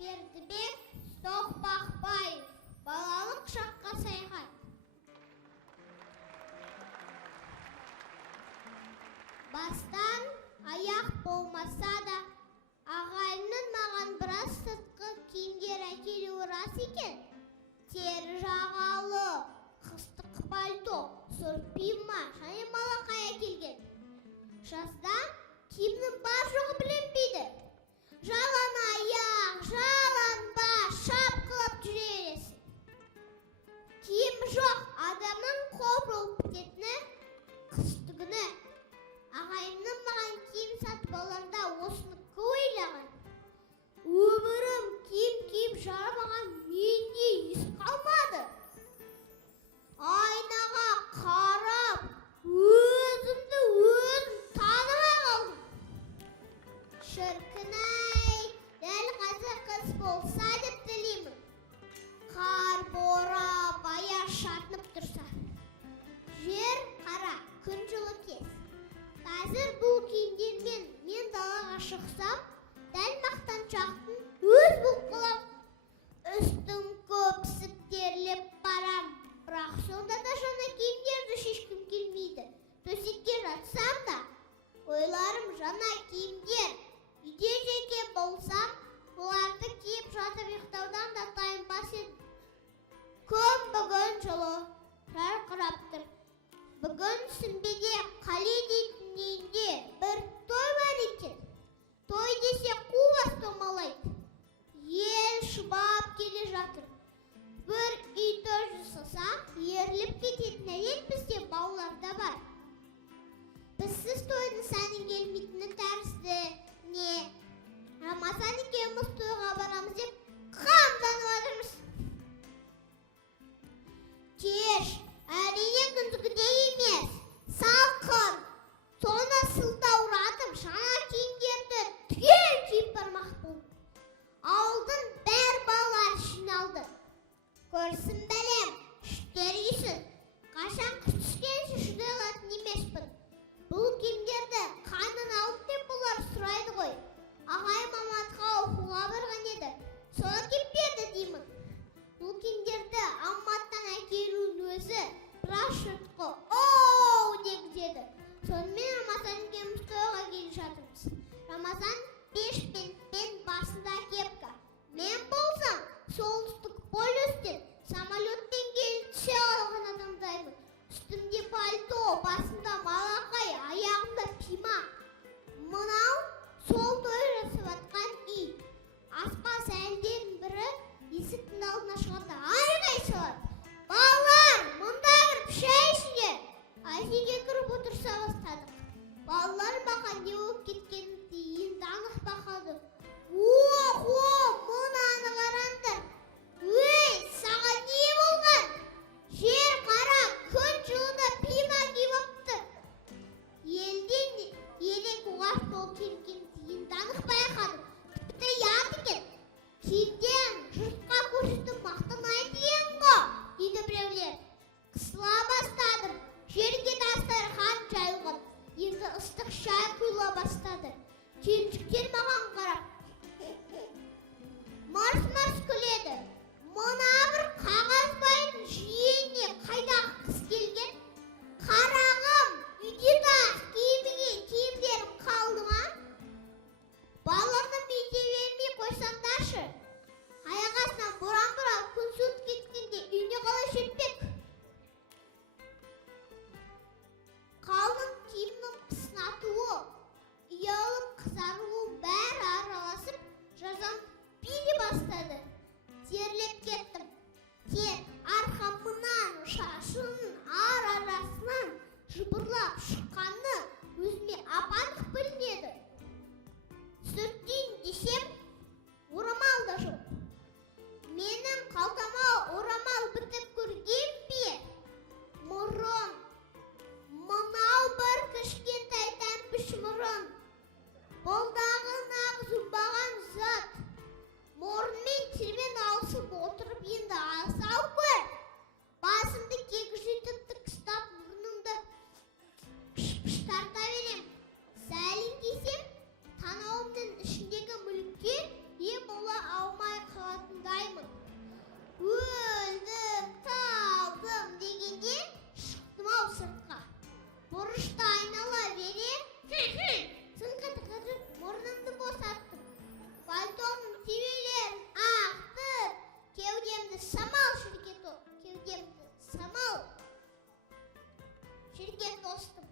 Бердібек Соқпақбаев, балалық шаққа саяхат. Бастан аяқ болмаса да, ағайынның маған біраз сыртқы киімдер әкелуі рас екен. Тері жағалы, қыстық пальто, сұр пима және малақай әкелген. Жазда киімнің бар жоғы біленбейді. Жалаң аяқ, жалаң бас, шапқылап жүре бересің. Киім жоқ, адамның қол болып бітетіні қыстыгүні. Ағайымның маған киім сатып аларда осыны ойлаған. Өмірім киім жарамаған, менде ес қалмады. Айнаға қарап, өзімді танымай қалдым. Шіркін-ай, дәл қазір қыс болса деп тілеймін. Қар борап, аяқ шатынып тұрса. Жер қара, күн жылы кез. Қазір бұл киімдермен мен далаға шықсам, дәл мақтаншақтың өз болып қалам. Үстім көпсіп терлеп барам, бірақ сонда да жаңа киімдерді шешкім келмейді. Төсекке жатсам да, ойларым жаңа киімдер. Үйде жеке болсам, оларды киіп жатып ұйықтаудан да тайынбас едім. Күн бүгін жылы жарқырап тұр. Бүгін сүмбеде Қали дейтін үйінде бір той бар екен. Той десе қуас томалайды. Ел шұбап келе жатыр. Бір үй той жасаса, ерліп кететін әйел бізде балаларда бар. Бізсіз тойдың сәнің келмейтіні тәрізді. Не? Рамазан екеуміз тойға барамыз деп қамданып жатырмыз. Кеш, әрине күндігідей емес, салқын. Соны сылтауратып, жаңа киімдерді түгел киіп бармақ болып. Ауылдың бәр балалар жиналды. Көрсін бәлем, іштер үйсін. Қашан қыс түскенше шыдай алатын емеспін. Бұл киімдерді қайдан алып деп бұлар сұрайды ғой. Ағайым Алматыға оқуға барған еді. Соны киіп берді деймін. Бұл киімдерді Алматыдан әкелудің өзі біраз шыртқы оу дегізеді. Сонымен Рамазан екеуміз тойға келе жатырмыз. Рамазан бешпентпен басында кепка. Мен болсам солтүстік полюстен самолетпен келіп түсе алған адамдаймын. Үстімде пальто, басында малақай, аяғымда пима. Мынау сол той жасап жатқан үй. Аспас әлден бірі есіктің алдына шығарда айғай салады. Балалар, мұнда кіріп шай ішіңдер. Айнеге кіріп отырса бастадық. Балалар маған не болып кеткенімді енді анық бақылады. Мынаны қараңдар. Өй, саған не болған? Жер қара, күн жылыда пима киіп алыпты. Елден елек оғаш болып келгенімді енді анық байқадым. Тіпті ұят екен. Киімден жұртқа көрсетіп мақтанайын деген ғой, дейді біреулер. Қысыла бастадым. Жерге дастархан жайылған. Енді ыстық шай құйыла бастады. Келіншектер маған қарап мырс-мырс күледі. Мына бір қағазбайдың жиеніне қайдағы қыз келген? Қарағым, үйде тас киімдерім қалды ма? Баланы үйде бермей қойсаңдаршы. Аяғасынан боран тұрап күн суыт кеткенде үйіне қалай жетпек? Қалың киімнің пысынатуы, ұялып қызаруы бәрі араласып жазам биде бастады. Тері Шеркет достым.